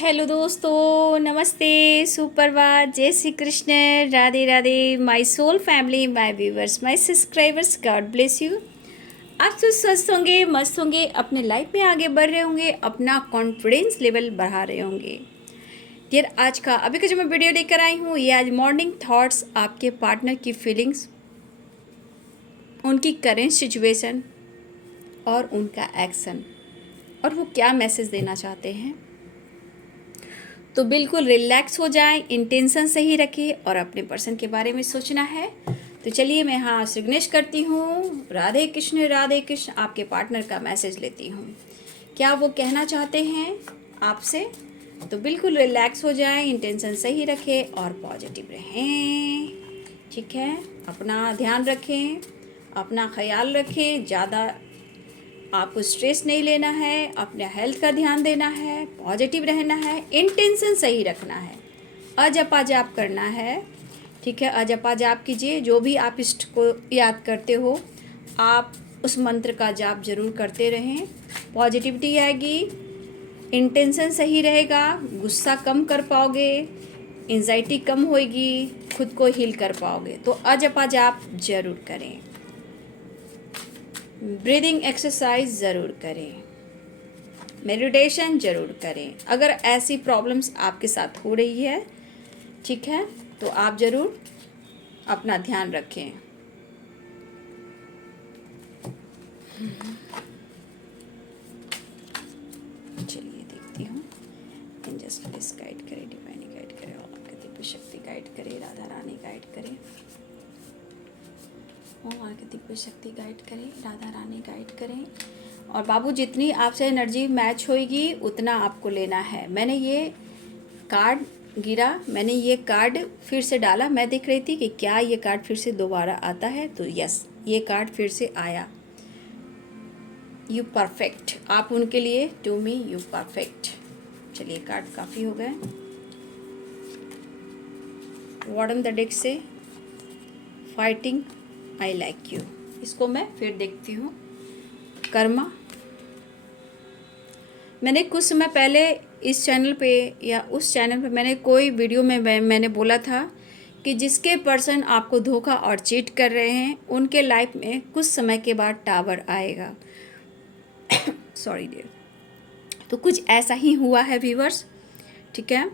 Hello दोस्तों, नमस्ते, सुप्रभात, जय Shri Krishna, Radhe Radhe, my soul family, my viewers, my subscribers, God bless you. आप तो स्वस्थ होंगे, मस्त होंगे, अपने लाइफ में आगे बढ़ रहे होंगे, अपना कॉन्फिडेंस लेवल बढ़ा रहे होंगे। यार आज का अभी का जो मैं वीडियो लेकर आई हूँ, ये आज मॉर्निंग थॉट्स, आपके पार्टनर की फीलिंग्स, उनकी करेंट सिचुएशन और उनका एक्शन, और वो क्या मैसेज देना चाहते हैं। तो बिल्कुल रिलैक्स हो जाए, इंटेंशन सही रखिए और अपने पर्सन के बारे में सोचना है। तो चलिए मैं हाँ सिग्नेश करती हूँ, राधे कृष्ण आपके पार्टनर का मैसेज लेती हूँ। क्या वो कहना चाहते हैं आपसे? तो बिल्कुल रिलैक्स हो जाए, इंटेंशन सही रखें और पॉजिटिव रहें। ठीक है, अपना ध्यान रखें, अपना ख्याल रखें, ज़्यादा आपको स्ट्रेस नहीं लेना है, अपने हेल्थ का ध्यान देना है, पॉजिटिव रहना है, इंटेंशन सही रखना है, अजपा जाप करना है। ठीक है, अजपा जाप कीजिए, जो भी आप इष्ट को याद करते हो आप उस मंत्र का जाप जरूर करते रहें। पॉजिटिविटी आएगी, इंटेंशन सही रहेगा, गुस्सा कम कर पाओगे, एंजाइटी कम होएगी, खुद को हील कर पाओगे। तो अजपा जाप जरूर करें, ब्रीदिंग एक्सरसाइज ज़रूर करें, मेडिटेशन ज़रूर करें। अगर ऐसी प्रॉब्लम्स आपके साथ हो रही है, ठीक है, तो आप ज़रूर अपना ध्यान रखें। चलिए देखती हूँ, एंजल्स प्लीज गाइड करें, डिवाइन गाइड करें, और आपके दिव्य शक्ति गाइड करे, राधा रानी गाइड करे, ओम आगे दिव्य शक्ति गाइड करें, राधा रानी गाइड करें। और बाबू जितनी आपसे एनर्जी मैच होएगी उतना आपको लेना है। मैंने ये कार्ड गिरा, मैंने ये कार्ड फिर से डाला, मैं देख रही थी कि क्या ये कार्ड फिर से दोबारा आता है, तो यस ये कार्ड फिर से आया। यू परफेक्ट, आप उनके लिए, टू मी यू परफेक्ट। चलिए कार्ड काफ़ी हो गए। बॉटम द डेक से फाइटिंग आई लाइक यू, इसको मैं फिर देखती हूँ। कर्मा, मैंने कुछ समय पहले इस चैनल पे या उस चैनल पे मैंने कोई वीडियो में मैंने बोला था कि जिसके पर्सन आपको धोखा और चीट कर रहे हैं उनके लाइफ में कुछ समय के बाद टावर आएगा। Sorry dear. तो कुछ ऐसा ही हुआ है व्यूअर्स, ठीक है,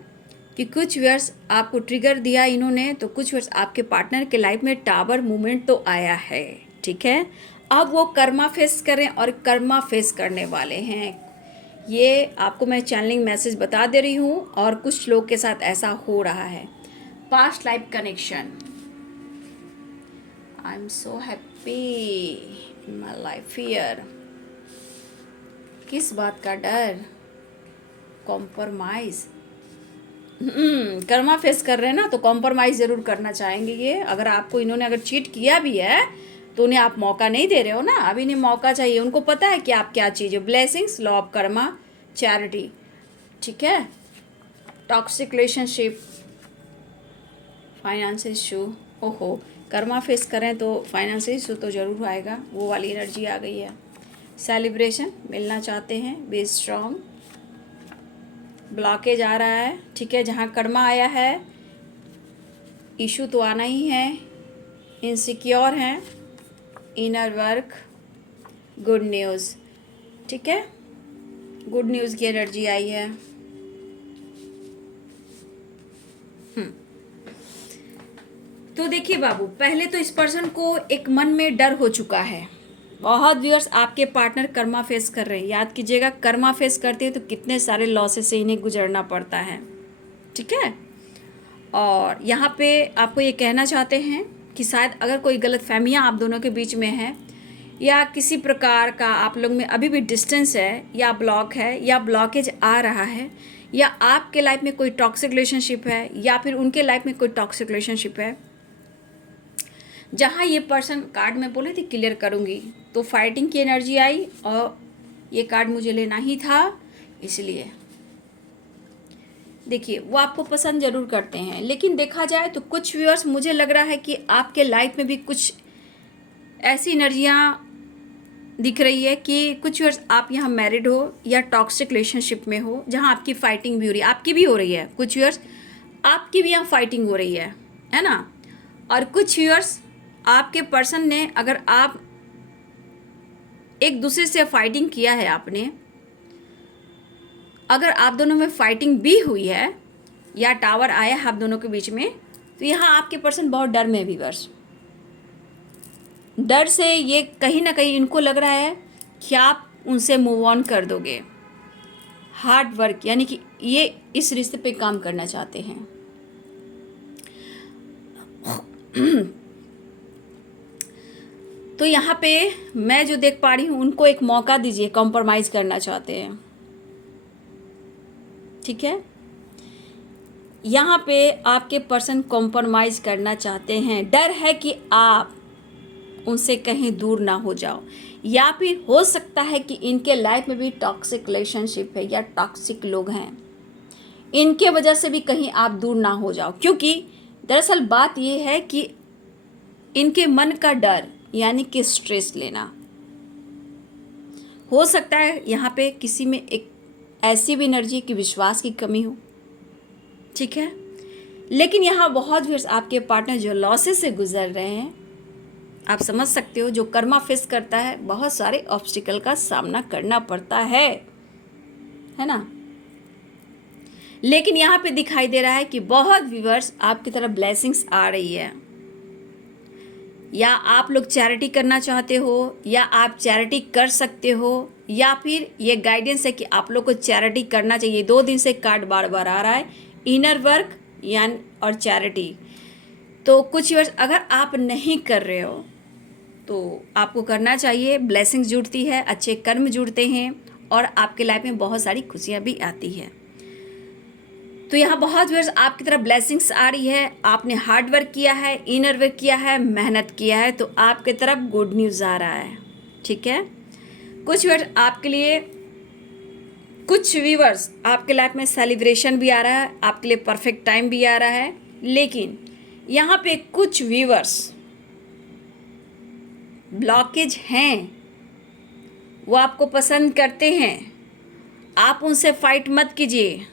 कि कुछ व्यूअर्स आपको ट्रिगर दिया इन्होंने, तो कुछ व्यूअर्स आपके पार्टनर के लाइफ में टावर मूवमेंट तो आया है। ठीक है, अब वो कर्मा फेस करें और कर्मा फेस करने वाले हैं। ये आपको मैं चैनलिंग मैसेज बता दे रही हूँ, और कुछ लोग के साथ ऐसा हो रहा है। Past life connection, I am so happy in my life here. किस बात का डर? कॉम्प्रोमाइज़, कर्मा फेस कर रहे हैं ना, तो कॉम्प्रोमाइज़ ज़रूर करना चाहेंगे ये। अगर आपको इन्होंने अगर चीट किया भी है तो उन्हें आप मौका नहीं दे रहे हो ना, अभी इन्हें मौका चाहिए। उनको पता है कि आप क्या चीज़ हो। Blessings, law of Karma, charity, ठीक है, टॉक्सिक रिलेशनशिप, फाइनेंशियल इशू। ओहो, कर्मा फेस करें तो फाइनेंशियल इशू तो ज़रूर आएगा, वो वाली एनर्जी आ गई है। सेलिब्रेशन, मिलना चाहते हैं, बी स्ट्रॉन्ग। ब्लॉकेज आ रहा है, ठीक है, जहाँ कर्मा आया है इशू तो आना ही है। इनसिक्योर हैं, इनर वर्क, गुड न्यूज़, ठीक है, गुड न्यूज़ की एनर्जी आई है। तो देखिए बाबू, पहले तो इस पर्सन को एक मन में डर हो चुका है। बहुत व्यूअर्स आपके पार्टनर कर्मा फेस कर रहे हैं। याद कीजिएगा, कर्मा फेस करते हैं तो कितने सारे लॉसेस से इन्हें गुजरना पड़ता है, ठीक है। और यहाँ पे आपको ये कहना चाहते हैं कि शायद अगर कोई गलतफहमियाँ आप दोनों के बीच में है, या किसी प्रकार का आप लोग में अभी भी डिस्टेंस है, या ब्लॉक है, या ब्लॉकेज आ रहा है, या आपके लाइफ में कोई टॉक्सिक रिलेशनशिप है, या फिर उनके लाइफ में कोई टॉक्सिक रिलेशनशिप है, जहाँ ये पर्सन कार्ड में बोले थे क्लियर करूँगी, तो फाइटिंग की एनर्जी आई, और ये कार्ड मुझे लेना ही था। इसलिए देखिए, वो आपको पसंद ज़रूर करते हैं, लेकिन देखा जाए तो कुछ व्यूअर्स मुझे लग रहा है कि आपके लाइफ में भी कुछ ऐसी एनर्जियाँ दिख रही है कि कुछ व्यूअर्स आप यहाँ मैरिड हो या टॉक्सिक रिलेशनशिप में हो जहाँ आपकी फाइटिंग भी हो रही है, आपकी भी हो रही है, कुछ व्यूअर्स आपकी भी यहाँ फाइटिंग हो रही है ना। और कुछ व्यूअर्स आपके पर्सन ने, अगर आप एक दूसरे से फाइटिंग किया है आपने, अगर आप दोनों में फाइटिंग भी हुई है या टावर आया है आप दोनों के बीच में, तो यहाँ आपके पर्सन बहुत डर में है व्यूअर्स। डर से ये कहीं ना कहीं इनको लग रहा है कि आप उनसे मूव ऑन कर दोगे। हार्ड वर्क, यानी कि ये इस रिश्ते पे काम करना चाहते हैं। तो यहाँ पे मैं जो देख पा रही हूँ, उनको एक मौका दीजिए, कॉम्प्रोमाइज़ करना चाहते हैं, ठीक है। यहाँ पे आपके पर्सन कॉम्प्रोमाइज़ करना चाहते हैं, डर है कि आप उनसे कहीं दूर ना हो जाओ, या फिर हो सकता है कि इनके लाइफ में भी टॉक्सिक रिलेशनशिप है या टॉक्सिक लोग हैं, इनके वजह से भी कहीं आप दूर ना हो जाओ। क्योंकि दरअसल बात ये है कि इनके मन का डर, यानी कि स्ट्रेस लेना, हो सकता है यहाँ पे किसी में एक ऐसी भी एनर्जी की विश्वास की कमी हो, ठीक है। लेकिन यहाँ बहुत भी आपके पार्टनर जो लॉसेस से गुजर रहे हैं, आप समझ सकते हो, जो कर्मा फेस करता है, बहुत सारे ऑब्स्टिकल का सामना करना पड़ता है ना। लेकिन यहाँ पे दिखाई दे रहा है कि बहुत व्यूअर्स आपकी तरफ ब्लेसिंग्स आ रही है, या आप लोग चैरिटी करना चाहते हो, या आप चैरिटी कर सकते हो, या फिर ये गाइडेंस है कि आप लोग को चैरिटी करना चाहिए। 2 दिन से कार्ड बार बार आ रहा है, इनर वर्क यानी और चैरिटी। तो कुछ व्यूअर्स अगर आप नहीं कर रहे हो तो आपको करना चाहिए। ब्लेसिंग्स जुड़ती है, अच्छे कर्म जुड़ते हैं, और आपके लाइफ में बहुत सारी खुशियाँ भी आती है। तो यहाँ बहुत व्यूअर्स आपकी तरफ ब्लेसिंग्स आ रही है, आपने हार्ड वर्क किया है, इनर वर्क किया है, मेहनत किया है, तो आपके तरफ गुड न्यूज़ आ रहा है, ठीक है। कुछ व्यूअर्स आपके लिए, कुछ व्यूअर्स आपके लाइफ में सेलिब्रेशन भी आ रहा है, आपके लिए परफेक्ट टाइम भी आ रहा है। लेकिन यहाँ पे कुछ व्यूअर्स ब्लॉकेज हैं, वो आपको पसंद करते हैं, आप उनसे फाइट मत कीजिए।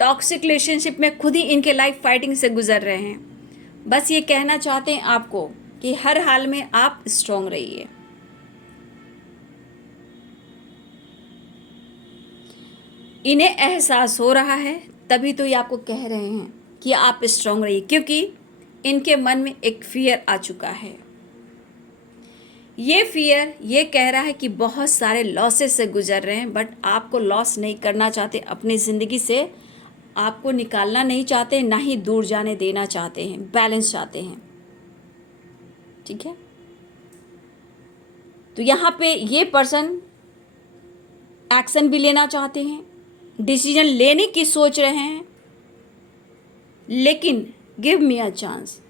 टॉक्सिक रिलेशनशिप में खुद ही इनके लाइफ फाइटिंग से गुजर रहे हैं। बस ये कहना चाहते हैं आपको कि हर हाल में आप स्ट्रांग रहिए। इन्हें एहसास हो रहा है, तभी तो ये आपको कह रहे हैं कि आप स्ट्रांग रहिए, क्योंकि इनके मन में एक फियर आ चुका है। ये फियर ये कह रहा है कि बहुत सारे लॉसेस से गुजर रहे हैं, बट आपको लॉस नहीं करना चाहते, अपनी ज़िंदगी से आपको निकालना नहीं चाहते, ना ही दूर जाने देना चाहते हैं, बैलेंस चाहते हैं, ठीक है। तो यहाँ पे ये पर्सन एक्शन भी लेना चाहते हैं, डिसीजन लेने की सोच रहे हैं, लेकिन गिव मी अ चांस।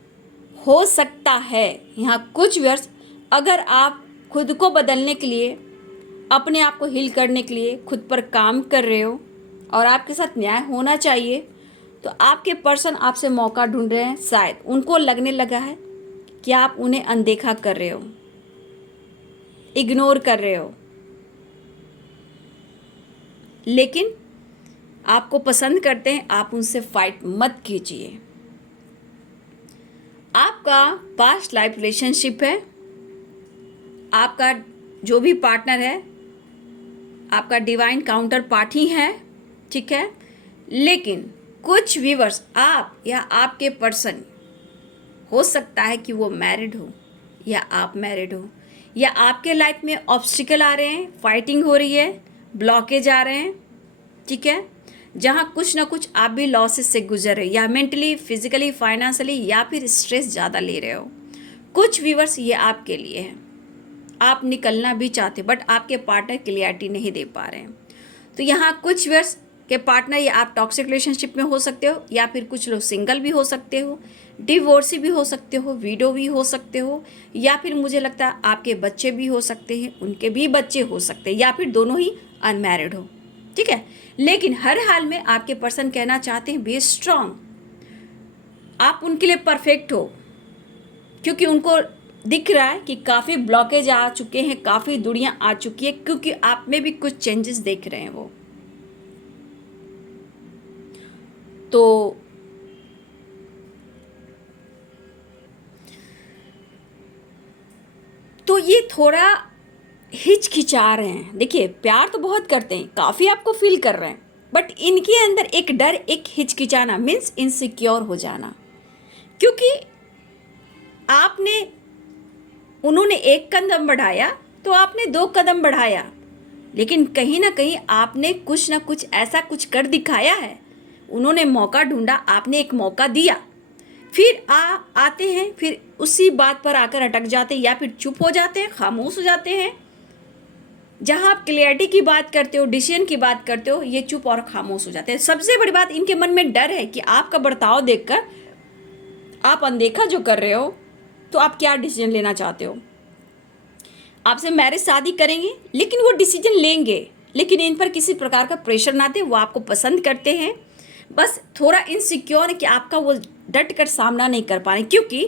हो सकता है यहाँ कुछ व्यूअर्स, अगर आप खुद को बदलने के लिए, अपने आप को हील करने के लिए खुद पर काम कर रहे हो और आपके साथ न्याय होना चाहिए, तो आपके पर्सन आपसे मौका ढूंढ रहे हैं। शायद उनको लगने लगा है कि आप उन्हें अनदेखा कर रहे हो, इग्नोर कर रहे हो, लेकिन आपको पसंद करते हैं, आप उनसे फाइट मत कीजिए। आपका पास्ट लाइफ रिलेशनशिप है, आपका जो भी पार्टनर है आपका डिवाइन काउंटर पार्ट ही है, ठीक है। लेकिन कुछ व्यूअर्स, आप या आपके पर्सन, हो सकता है कि वो मैरिड हो या आप मैरिड हो, या आपके लाइफ में ऑब्स्टिकल आ रहे हैं, फाइटिंग हो रही है, ब्लॉकेज आ रहे हैं, ठीक है, जहाँ कुछ ना कुछ आप भी लॉसेस से गुजर रहे हो, या मेंटली, फिजिकली, फाइनेंशियली, या फिर स्ट्रेस ज़्यादा ले रहे हो। कुछ व्यूअर्स ये आपके लिए है, आप निकलना भी चाहते, बट आपके पार्टनर क्लियरिटी नहीं दे पा रहे हैं। तो यहाँ कुछ व्यूअर्स के पार्टनर, या आप टॉक्सिक रिलेशनशिप में हो सकते हो, या फिर कुछ लोग सिंगल भी हो सकते हो, डिवोर्सी भी हो सकते हो, विडो भी हो सकते हो, या फिर मुझे लगता है आपके बच्चे भी हो सकते हैं, उनके भी बच्चे हो सकते हैं, या फिर दोनों ही अनमैरिड हो, ठीक है। लेकिन हर हाल में आपके पर्सन कहना चाहते हैं, बी स्ट्रांग, आप उनके लिए परफेक्ट हो, क्योंकि उनको दिख रहा है कि काफ़ी ब्लॉकेज आ चुके हैं, काफ़ी दूरियां आ चुकी है, क्योंकि आप में भी कुछ चेंजेस देख रहे हैं वो। तो ये थोड़ा हिचकिचा रहे हैं। देखिए, प्यार तो बहुत करते हैं, काफ़ी आपको फील कर रहे हैं, बट इनके अंदर एक डर, एक हिचकिचाना, मीन्स इनसिक्योर हो जाना, क्योंकि आपने उन्होंने एक कदम बढ़ाया तो आपने 2 कदम बढ़ाया, लेकिन कहीं ना कहीं आपने कुछ ना कुछ ऐसा कुछ कर दिखाया है। उन्होंने मौका ढूंढा, आपने एक मौका दिया, फिर आते हैं, फिर उसी बात पर आकर अटक जाते हैं, या फिर चुप हो जाते हैं, खामोश हो जाते हैं। जहाँ आप क्लियरिटी की बात करते हो, डिसीजन की बात करते हो, ये चुप और खामोश हो जाते हैं। सबसे बड़ी बात, इनके मन में डर है कि आपका बर्ताव देखकर आप अनदेखा जो कर रहे हो, तो आप क्या डिसीजन लेना चाहते हो। आपसे मैरिज शादी करेंगे, लेकिन वो डिसीजन लेंगे, लेकिन इन पर किसी प्रकार का प्रेशर ना दे। वो आपको पसंद करते हैं, बस थोड़ा इनसिक्योर है कि आपका वो डट कर सामना नहीं कर पा रहे, क्योंकि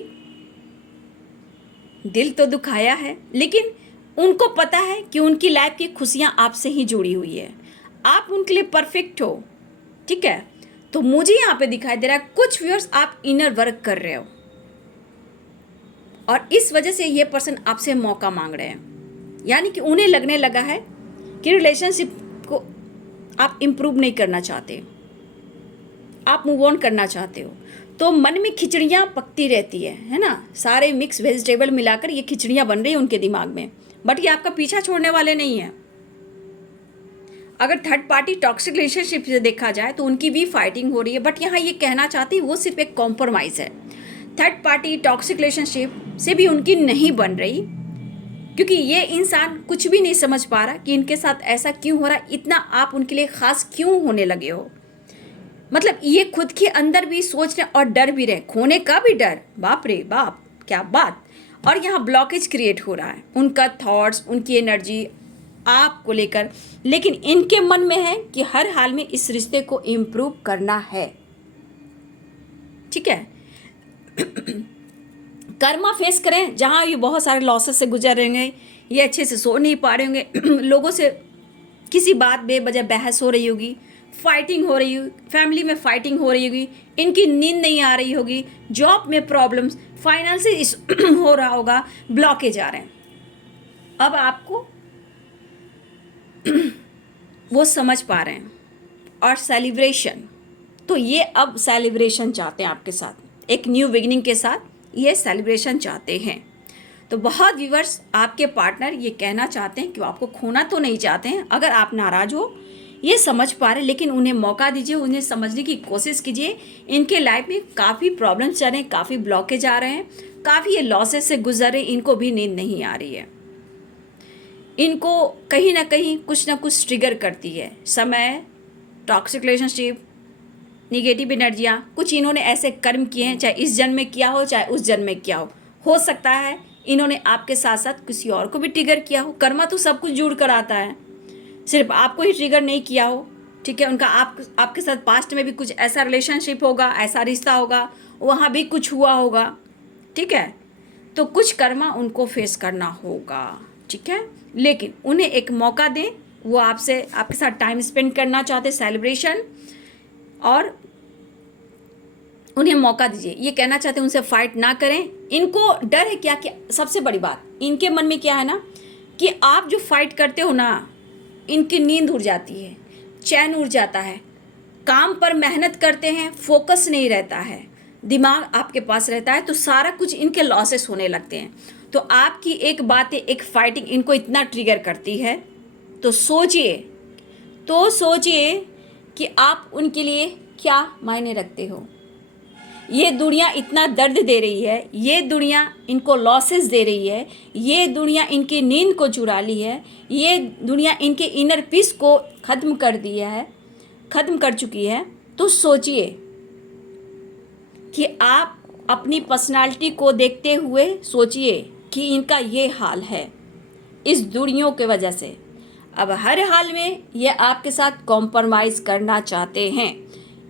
दिल तो दुखाया है, लेकिन उनको पता है कि उनकी लाइफ की खुशियाँ आपसे ही जुड़ी हुई है, आप उनके लिए परफेक्ट हो। ठीक है, तो मुझे यहाँ पे दिखाई दे रहा है कुछ व्यूअर्स आप इनर वर्क कर रहे हो, और इस वजह से ये पर्सन आपसे मौका मांग रहे हैं। यानी कि उन्हें लगने लगा है कि रिलेशनशिप को आप इम्प्रूव नहीं करना चाहते, आप मूव ऑन करना चाहते हो। तो मन में खिचड़ियाँ पकती रहती है ना, सारे मिक्स वेजिटेबल मिलाकर ये खिचड़ियाँ बन रही हैं उनके दिमाग में, बट ये आपका पीछा छोड़ने वाले नहीं हैं। अगर थर्ड पार्टी टॉक्सिक रिलेशनशिप से देखा जाए तो उनकी भी फाइटिंग हो रही है, बट यहाँ ये कहना चाहती है वो सिर्फ एक कॉम्प्रोमाइज़ है। थर्ड पार्टी टॉक्सिक रिलेशनशिप से भी उनकी नहीं बन रही, क्योंकि ये इंसान कुछ भी नहीं समझ पा रहा कि इनके साथ ऐसा क्यों हो रहा, इतना आप उनके लिए खास क्यों होने लगे हो। मतलब ये खुद के अंदर भी सोच रहे और डर भी रहे, खोने का भी डर, बाप रे बाप क्या बात। और यहाँ ब्लॉकेज क्रिएट हो रहा है, उनका थॉट्स, उनकी एनर्जी आपको लेकर, लेकिन इनके मन में है कि हर हाल में इस रिश्ते को इम्प्रूव करना है। ठीक है, कर्मा फेस करें, जहाँ ये बहुत सारे लॉसेस से गुजर रहे होंगे, ये अच्छे से सो नहीं पा रहे होंगे, लोगों से किसी बात बेवजह बहस हो रही होगी, फाइटिंग हो रही होगी, फैमिली में फाइटिंग हो रही होगी, इनकी नींद नहीं आ रही होगी, जॉब में प्रॉब्लम्स, फाइनेंशियल हो रहा होगा, ब्लॉकेज आ रहे हैं। अब आपको वो समझ पा रहे हैं। और सेलिब्रेशन, तो ये अब सेलिब्रेशन चाहते हैं आपके साथ, एक न्यू बिगिनिंग के साथ ये सेलिब्रेशन चाहते हैं। तो बहुत व्यूअर्स आपके पार्टनर ये कहना चाहते हैं कि वो आपको खोना तो नहीं चाहते हैं। अगर आप नाराज़ हो, ये समझ पा रहे, लेकिन उन्हें मौका दीजिए, उन्हें समझने की कोशिश कीजिए। इनके लाइफ में काफ़ी प्रॉब्लम्स चल रहे हैं, काफ़ी ब्लॉकेज आ रहे हैं, काफ़ी ये लॉसेस से गुजर रहे हैं, इनको भी नींद नहीं आ रही है। इनको कहीं ना कहीं कुछ ना कुछ ट्रिगर करती है, समय, टॉक्सिक रिलेशनशिप, निगेटिव एनर्जियाँ, कुछ इन्होंने ऐसे कर्म किए हैं, चाहे इस जन्म में किया हो, चाहे उस जन्म में किया हो सकता है इन्होंने आपके साथ साथ किसी और को भी ट्रिगर किया हो। कर्मा तो सब कुछ जुड़ कर आता है, सिर्फ आपको ही ट्रिगर नहीं किया हो। ठीक है, उनका आपके साथ पास्ट में भी कुछ ऐसा रिलेशनशिप होगा, ऐसा रिश्ता होगा, वहाँ भी कुछ हुआ होगा। ठीक है, तो कुछ कर्मा उनको फेस करना होगा। ठीक है, लेकिन उन्हें एक मौका दें, वो आपके साथ टाइम स्पेंड करना चाहते, सेलिब्रेशन, और उन्हें मौका दीजिए। ये कहना चाहते हैं उनसे फाइट ना करें। इनको डर है क्या, कि सबसे बड़ी बात इनके मन में क्या है ना, कि आप जो फाइट करते हो ना, इनकी नींद उड़ जाती है, चैन उड़ जाता है, काम पर मेहनत करते हैं, फोकस नहीं रहता है, दिमाग आपके पास रहता है, तो सारा कुछ इनके लॉसेस होने लगते हैं। तो आपकी एक बात, एक फाइटिंग इनको इतना ट्रिगर करती है। तो सोचिए कि आप उनके लिए क्या मायने रखते हो। ये दुनिया इतना दर्द दे रही है, ये दुनिया इनको लॉसेस दे रही है, ये दुनिया इनकी नींद को चुरा ली है, ये दुनिया इनके इनर पीस को ख़त्म कर चुकी है। तो सोचिए कि आप अपनी पर्सनालिटी को देखते हुए सोचिए कि इनका ये हाल है इस दूरियों के वजह से। अब हर हाल में ये आपके साथ कॉम्प्रोमाइज़ करना चाहते हैं,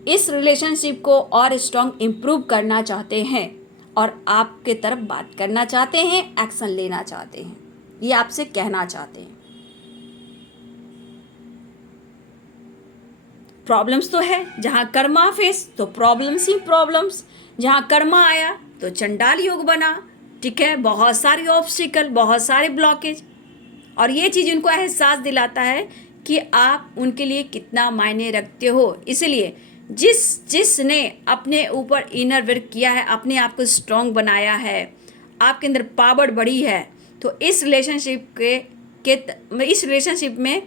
इस रिलेशनशिप को और स्ट्रॉन्ग इम्प्रूव करना चाहते हैं, और आपके तरफ बात करना चाहते हैं, एक्शन लेना चाहते हैं, ये आपसे कहना चाहते हैं। प्रॉब्लम्स तो है, जहाँ कर्मा फेस तो प्रॉब्लम्स ही प्रॉब्लम्स, जहाँ कर्मा आया तो चंडाल योग बना, ठीक है, बहुत सारी ऑब्स्टिकल, बहुत सारे ब्लॉकेज। और ये चीज़ उनको एहसास दिलाता है कि आप उनके लिए कितना मायने रखते हो। इसलिए जिसने अपने ऊपर इनर वर्क किया है, अपने आप को स्ट्रॉन्ग बनाया है, आपके अंदर पावर बढ़ी है, तो इस रिलेशनशिप में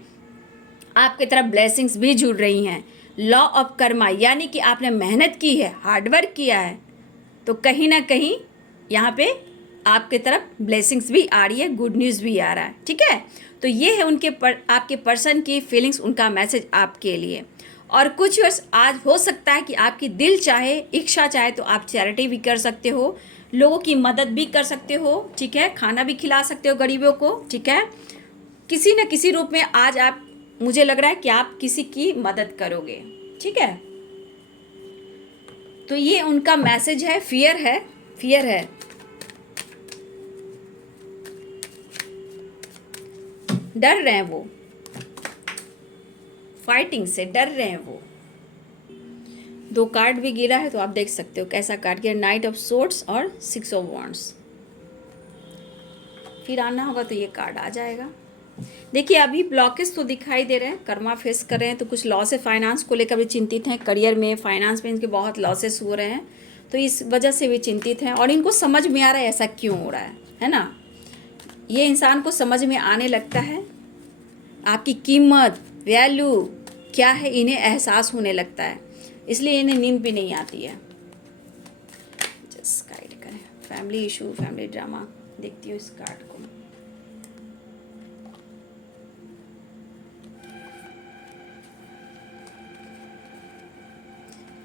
आपकी तरफ ब्लेसिंग्स भी जुड़ रही हैं। लॉ ऑफ कर्मा, यानी कि आपने मेहनत की है, हार्डवर्क किया है, तो कहीं ना कहीं यहाँ पे आपके तरफ ब्लेसिंग्स भी आ रही है, गुड न्यूज़ भी आ रहा है, ठीक है। तो ये है आपके पर्सन की फीलिंग्स, उनका मैसेज आपके लिए। और कुछ वर्ष आज हो सकता है कि आपकी दिल चाहे, इच्छा चाहे तो आप चैरिटी भी कर सकते हो, लोगों की मदद भी कर सकते हो, ठीक है, खाना भी खिला सकते हो गरीबों को, ठीक है। किसी न किसी रूप में आज आप, मुझे लग रहा है कि आप किसी की मदद करोगे, ठीक है। तो ये उनका मैसेज है। फियर है, फियर है, डर रहे हैं वो, फाइटिंग से डर रहे हैं वो। 2 कार्ड भी गिरा है तो आप देख सकते हो कैसा कार्ड गिरा, नाइट ऑफ सोर्ड्स और 6 ऑफ वॉन्ड्स। फिर आना होगा तो ये कार्ड आ जाएगा। देखिए अभी ब्लॉकेज तो दिखाई दे रहे हैं, कर्मा फेस कर रहे हैं, तो कुछ लॉस है, फाइनेंस को लेकर भी चिंतित हैं, करियर में, फाइनेंस में इनके बहुत लॉसेस हो रहे हैं, तो इस वजह से भी चिंतित हैं। और इनको समझ में आ रहा है ऐसा क्यों हो रहा है ना। ये इंसान को समझ में आने लगता है आपकी कीमत, वैल्यू क्या है, इन्हें एहसास होने लगता है, इसलिए इन्हें नींद भी नहीं आती है। जस्ट गाइड करें, फैमिली इशू, फैमिली ड्रामा, देखती हूँ इस कार्ड को।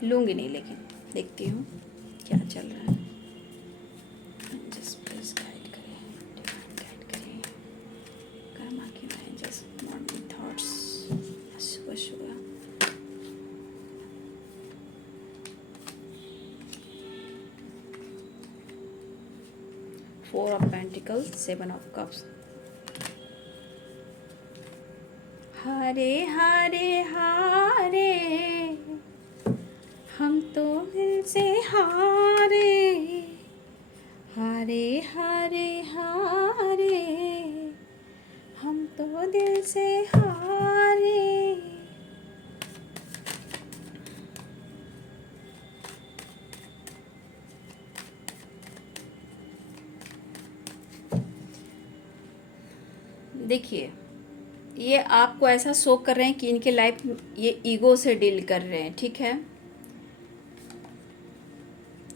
लूँगी नहीं, लेकिन देखती हूँ क्या चल रहा है। जस्ट प्लीज गाइड करें, गाइड करें, कर्मा की मैं जस्ट मॉर्निंग थॉट्स, सुबह सुबह। Four of pentacles, 7 of cups. हरे हरे हारे, हम तो दिल से हारे, हारे हारे हारे, हम तो दिल से हारे। देखिए ये आपको ऐसा शो कर रहे हैं कि इनके लाइफ ये ईगो से डील कर रहे हैं, ठीक है।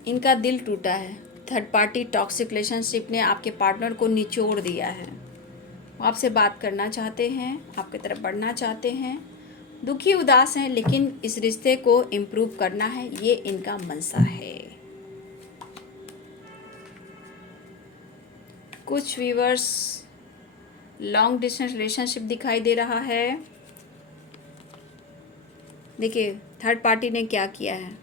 इनका दिल टूटा है, थर्ड पार्टी टॉक्सिक रिलेशनशिप ने आपके पार्टनर को निचोड़ दिया है। आपसे बात करना चाहते हैं, आपकी तरफ बढ़ना चाहते हैं, दुखी उदास हैं, लेकिन इस रिश्ते को इम्प्रूव करना है, ये इनका मनसा है। कुछ व्यूअर्स लॉन्ग डिस्टेंस रिलेशनशिप दिखाई दे रहा है। देखिए थर्ड पार्टी ने क्या किया है,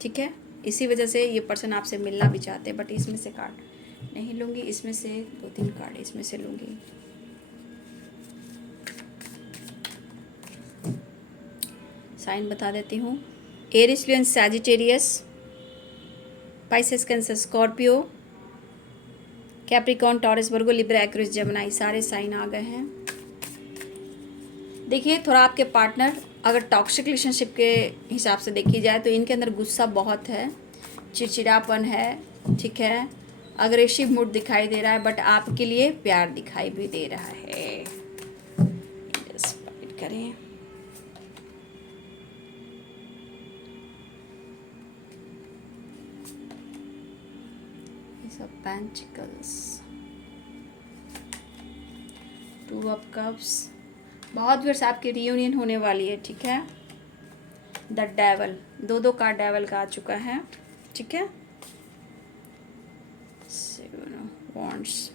ठीक है, इसी वजह से ये पर्सन आपसे मिलना भी चाहते हैं, बट इसमें से कार्ड नहीं लूँगी, इसमें से 2-3 कार्ड इसमें से लूँगी। साइन बता देती हूँ, Aries, Leo, Sagittarius, Pisces, Cancer, Scorpio, Capricorn, Taurus, Virgo, Libra, Aquarius, Gemini, सारे साइन आ गए हैं। देखिए थोड़ा आपके पार्टनर अगर टॉक्सिक रिलेशनशिप के हिसाब से देखी जाए तो इनके अंदर गुस्सा बहुत है, चिड़चिड़ापन है, ठीक है, अग्रेसिव मूड दिखाई दे रहा है, बट आपके लिए प्यार दिखाई भी दे रहा है। करें सब पेंटिकल्स, 2 ऑफ कप्स, बहुत वर्ष आपकी रियूनियन होने वाली है, ठीक है। द डेवल, 2 कार्ड डेवल का आ चुका है, ठीक है। 7 ऑफ वॉन्ड्स,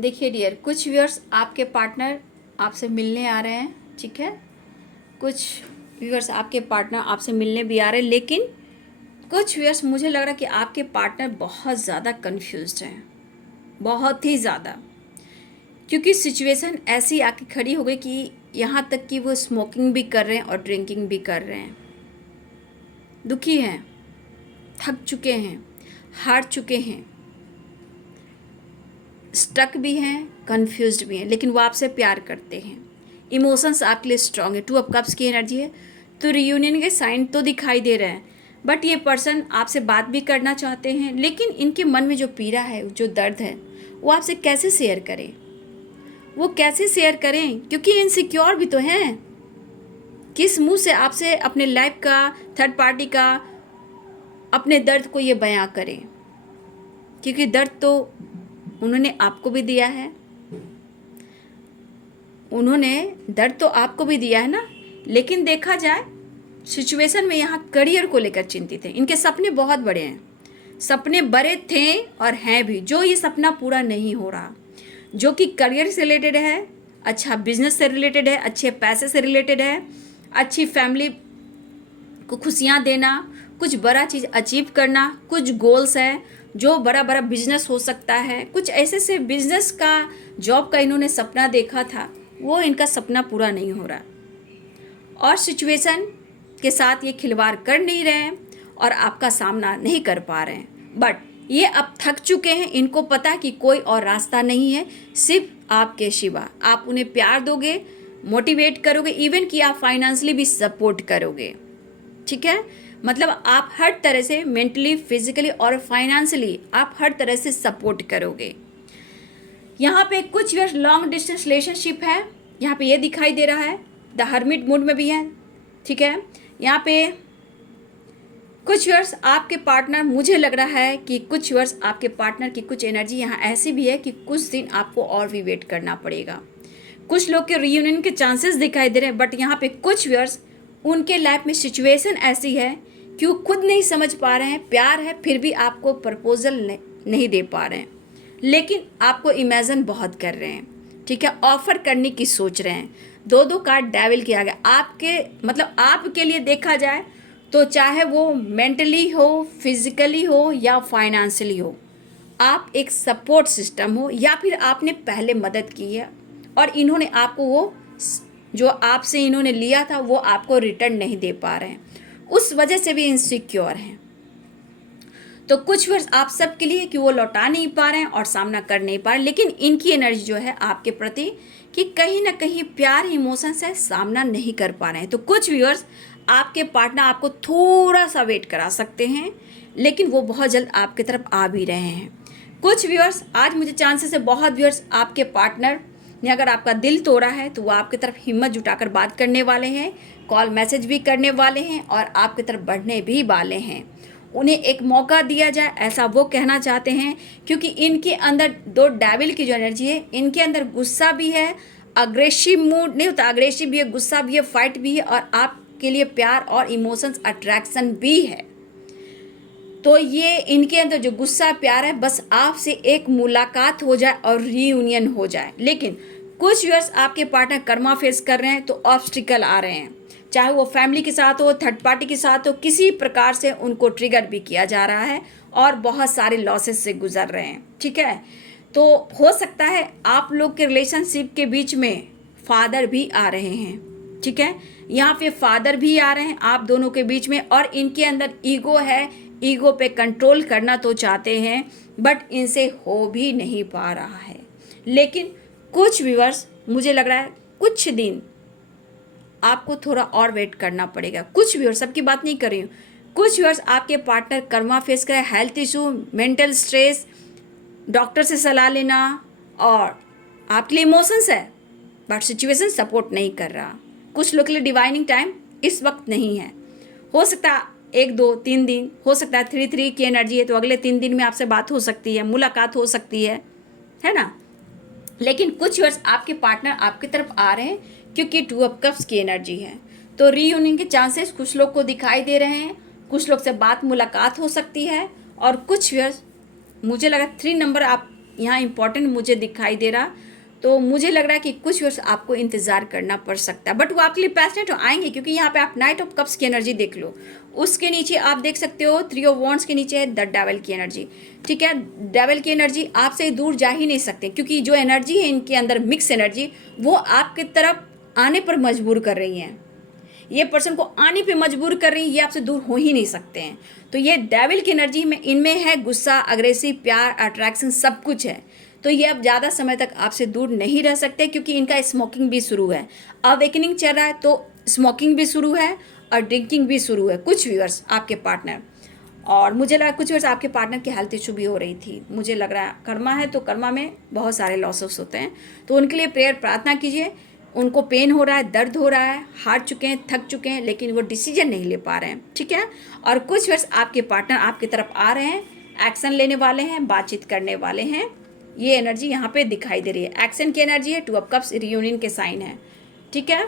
देखिए डियर, कुछ व्यूअर्स आपके पार्टनर आपसे मिलने आ रहे हैं, ठीक है। कुछ व्यूअर्स आपके पार्टनर आपसे मिलने भी आ रहे हैं, लेकिन कुछ व्यूअर्स मुझे लग रहा है कि आपके पार्टनर बहुत ज़्यादा कंफ्यूज्ड हैं, बहुत ही ज़्यादा, क्योंकि सिचुएशन ऐसी आके खड़ी हो गई कि यहाँ तक कि वो स्मोकिंग भी कर रहे हैं और ड्रिंकिंग भी कर रहे हैं। दुखी हैं, थक चुके हैं, हार चुके हैं, स्टक भी हैं, कंफ्यूज्ड भी हैं, लेकिन वो आपसे प्यार करते हैं। इमोशंस आपके लिए स्ट्रांग है। 2 ऑफ कप्स की एनर्जी है, तो रियूनियन के साइन तो दिखाई दे रहे हैं, बट ये पर्सन आपसे बात भी करना चाहते हैं, लेकिन इनके मन में जो पीड़ा है, जो दर्द है, वो आपसे कैसे शेयर करें, वो कैसे शेयर करें, क्योंकि इनसिक्योर भी तो हैं। किस मुंह से आपसे अपने लाइफ का, थर्ड पार्टी का, अपने दर्द को ये बयां करें, क्योंकि दर्द तो उन्होंने आपको भी दिया है, उन्होंने दर्द तो आपको भी दिया है ना। लेकिन देखा जाए सिचुएशन में यहाँ करियर को लेकर चिंतित हैं। इनके सपने बहुत बड़े हैं, सपने बड़े थे और हैं भी, जो ये सपना पूरा नहीं हो रहा, जो कि करियर से रिलेटेड है, अच्छा बिजनेस से रिलेटेड है, अच्छे पैसे से रिलेटेड है, अच्छी फैमिली को खुशियाँ देना, कुछ बड़ा चीज़ अचीव करना, कुछ गोल्स है, जो बड़ा बड़ा बिजनेस हो सकता है, कुछ ऐसे से बिजनेस का, जॉब का इन्होंने सपना देखा था, वो इनका सपना पूरा नहीं हो रहा, और सिचुएशन के साथ ये खिलवाड़ कर नहीं रहे हैं और आपका सामना नहीं कर पा रहे हैं। बट ये अब थक चुके हैं, इनको पता है कि कोई और रास्ता नहीं है सिर्फ आपके सिवा। आप उन्हें प्यार दोगे, मोटिवेट करोगे, इवन कि आप फाइनेंशियली भी सपोर्ट करोगे, ठीक है। मतलब आप हर तरह से मेंटली, फिजिकली और फाइनेंशियली आप हर तरह से सपोर्ट करोगे। यहाँ पे कुछ व्यूअर्स लॉन्ग डिस्टेंस रिलेशनशिप है, यहाँ पे ये दिखाई दे रहा है, द हर्मिट मूड में भी है, ठीक है। यहाँ पे कुछ व्यूअर्स आपके पार्टनर, मुझे लग रहा है कि कुछ व्यूअर्स आपके पार्टनर की कुछ एनर्जी यहाँ ऐसी भी है कि कुछ दिन आपको और भी वेट करना पड़ेगा। कुछ लोग के रियूनियन के चांसेस दिखाई दे रहे हैं, बट यहाँ पे कुछ व्यूअर्स उनके लाइफ में सिचुएशन ऐसी है कि वो खुद नहीं समझ पा रहे हैं, प्यार है फिर भी आपको प्रपोजल नहीं दे पा रहे हैं, लेकिन आपको इमेजिन बहुत कर रहे हैं, ठीक है, ऑफर करने की सोच रहे हैं। 2 कार्ड डेविल किया गया आपके, मतलब आपके लिए देखा जाए तो, चाहे वो मेंटली हो, फिजिकली हो या फाइनेंशियली हो, आप एक सपोर्ट सिस्टम हो, या फिर आपने पहले मदद की है और इन्होंने आपको वो जो आपसे इन्होंने लिया था वो आपको रिटर्न नहीं दे पा रहे हैं, उस वजह से भी इनसिक्योर हैं। तो कुछ वर्ष आप सब के लिए कि वो लौटा नहीं पा रहे हैं और सामना कर नहीं पा रहे, लेकिन इनकी एनर्जी जो है आपके प्रति कि कहीं ना कहीं प्यार, इमोशन से सामना नहीं कर पा रहे हैं। तो कुछ व्यूअर्स आपके पार्टनर आपको थोड़ा सा वेट करा सकते हैं, लेकिन वो बहुत जल्द आपकी तरफ आ भी रहे हैं। कुछ व्यूअर्स आज मुझे चांसेस है, बहुत व्यूअर्स आपके पार्टनर ने अगर आपका दिल तोड़ा है तो वो आपकी तरफ हिम्मत जुटाकर बात करने वाले हैं, कॉल मैसेज भी करने वाले हैं और आपकी तरफ बढ़ने भी वाले हैं। उन्हें एक मौका दिया जाए ऐसा वो कहना चाहते हैं, क्योंकि इनके अंदर 2 डेविल की जो एनर्जी है, इनके अंदर गुस्सा भी है, अग्रेसिव मूड नहीं होता, अग्रेसिव भी है, गुस्सा भी है, फाइट भी है, और आपके लिए प्यार और इमोशंस अट्रैक्शन भी है। तो ये इनके अंदर जो गुस्सा प्यार है, बस आपसे एक मुलाकात हो जाए और रीयूनियन हो जाए। लेकिन कुछ व्यूअर्स आपके पार्टनर कर्मा फेस कर रहे हैं, तो ऑब्स्टिकल आ रहे हैं, चाहे वो फैमिली के साथ हो, थर्ड पार्टी के साथ हो, किसी प्रकार से उनको ट्रिगर भी किया जा रहा है और बहुत सारे लॉसेस से गुजर रहे हैं, ठीक है। तो हो सकता है आप लोग के रिलेशनशिप के बीच में फादर भी आ रहे हैं, ठीक है, यहाँ पे फादर भी आ रहे हैं आप दोनों के बीच में, और इनके अंदर ईगो है, ईगो पे कंट्रोल करना तो चाहते हैं, बट इनसे हो भी नहीं पा रहा है। लेकिन कुछ व्यूअर्स मुझे लग रहा है कुछ दिन आपको थोड़ा और वेट करना पड़ेगा। कुछ व्यूअर्स, सबकी बात नहीं कर रही हूँ, कुछ व्यूअर्स आपके पार्टनर कर्मा फेस करे, health issue, mental stress, doctor से सलाह लेना, और आपके लिए इमोशंस है बट सिचुएशन सपोर्ट नहीं कर रहा। कुछ लोग के लिए डिवाइनिंग टाइम इस वक्त नहीं है, हो सकता है 1, 2, 3 दिन, हो सकता है 3 की एनर्जी है तो अगले 3 दिन में आपसे बात हो सकती है, मुलाकात हो सकती है ना। लेकिन कुछ वर्ष आपके पार्टनर आपकी तरफ आ रहे हैं क्योंकि 2 ऑफ कप्स की एनर्जी है, तो रीयूनियन के चांसेस कुछ लोग को दिखाई दे रहे हैं, कुछ लोग से बात मुलाकात हो सकती है, और कुछ वर्ष मुझे लगा 3 नंबर आप यहाँ इम्पॉर्टेंट मुझे दिखाई दे रहा। तो तो मुझे लग रहा है कि कुछ वर्ष आपको इंतज़ार करना पड़ सकता है, बट वो आपके लिए पैशनेट आएंगे, क्योंकि यहाँ पे आप नाइट ऑफ कप्स की एनर्जी देख लो, उसके नीचे आप देख सकते हो 3 ऑफ वॉन्ड्स के नीचे है द डेविल की एनर्जी। ठीक है, डेविल की एनर्जी आपसे दूर जा ही नहीं सकते, क्योंकि जो एनर्जी है इनके अंदर मिक्स एनर्जी, वो आपकी तरफ आने पर मजबूर कर रही हैं, ये पर्सन को आने पे मजबूर कर रही है, ये आपसे दूर हो ही नहीं सकते हैं। तो ये डेविल की एनर्जी में इनमें है गुस्सा, अग्रेसिव, प्यार, अट्रैक्शन, सब कुछ है। तो ये अब ज़्यादा समय तक आपसे दूर नहीं रह सकते, क्योंकि इनका स्मोकिंग भी शुरू है, अवेकनिंग चल रहा है, तो स्मोकिंग भी शुरू है और ड्रिंकिंग भी शुरू है कुछ व्यूअर्स आपके पार्टनर। और मुझे लगा कुछ वर्ष आपके पार्टनर की हेल्थ इशू भी हो रही थी, मुझे लग रहा है कर्मा है, तो कर्मा में बहुत सारे लॉसेस होते हैं, तो उनके लिए प्रेयर प्रार्थना कीजिए। उनको पेन हो रहा है, दर्द हो रहा है, हार चुके हैं, थक चुके हैं, लेकिन वो डिसीजन नहीं ले पा रहे हैं। ठीक है, और कुछ वर्ष आपके पार्टनर आपकी तरफ आ रहे हैं, एक्शन लेने वाले हैं, बातचीत करने वाले हैं, ये एनर्जी यहाँ पे दिखाई दे रही है। एक्शन की एनर्जी है, 2 ऑफ कप्स रियूनियन के साइन है। ठीक है,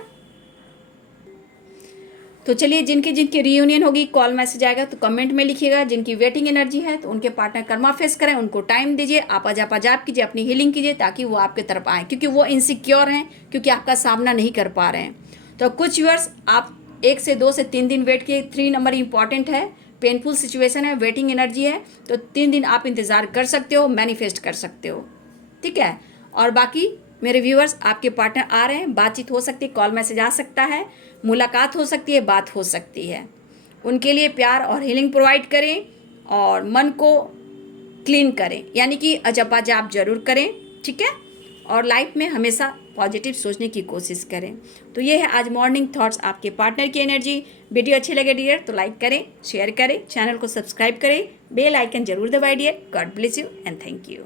तो चलिए, जिनकी जिनकी रियूनियन होगी कॉल मैसेज आएगा तो कमेंट में लिखिएगा। जिनकी वेटिंग एनर्जी है तो उनके पार्टनर कर्मा फेस करें, उनको टाइम दीजिए, आपाजाप कीजिए, अपनी हीलिंग कीजिए, ताकि वो आपके तरफ आए, क्योंकि वो इनसिक्योर हैं, क्योंकि आपका सामना नहीं कर पा रहे हैं। तो कुछ व्यूअर्स आप 1 से 2 से 3 दिन वेट किए, 3 नंबर इंपॉर्टेंट है, पेनफुल सिचुएशन है, वेटिंग एनर्जी है, तो 3 दिन आप इंतज़ार कर सकते हो, मैनिफेस्ट कर सकते हो। ठीक है, और बाकी मेरे व्यूअर्स आपके पार्टनर आ रहे हैं, बातचीत हो सकती है, कॉल मैसेज आ सकता है, मुलाकात हो सकती है, बात हो सकती है। उनके लिए प्यार और हीलिंग प्रोवाइड करें और मन को क्लीन करें, यानी कि अजपा जाप जरूर करें। ठीक है, और लाइफ में हमेशा पॉजिटिव सोचने की कोशिश करें। तो ये है आज मॉर्निंग थॉट्स आपके पार्टनर की एनर्जी। वीडियो अच्छे लगे डियर तो लाइक करें, शेयर करें, चैनल को सब्सक्राइब करें, बेल आइकन जरूर दबाइए dear. God bless you and thank you.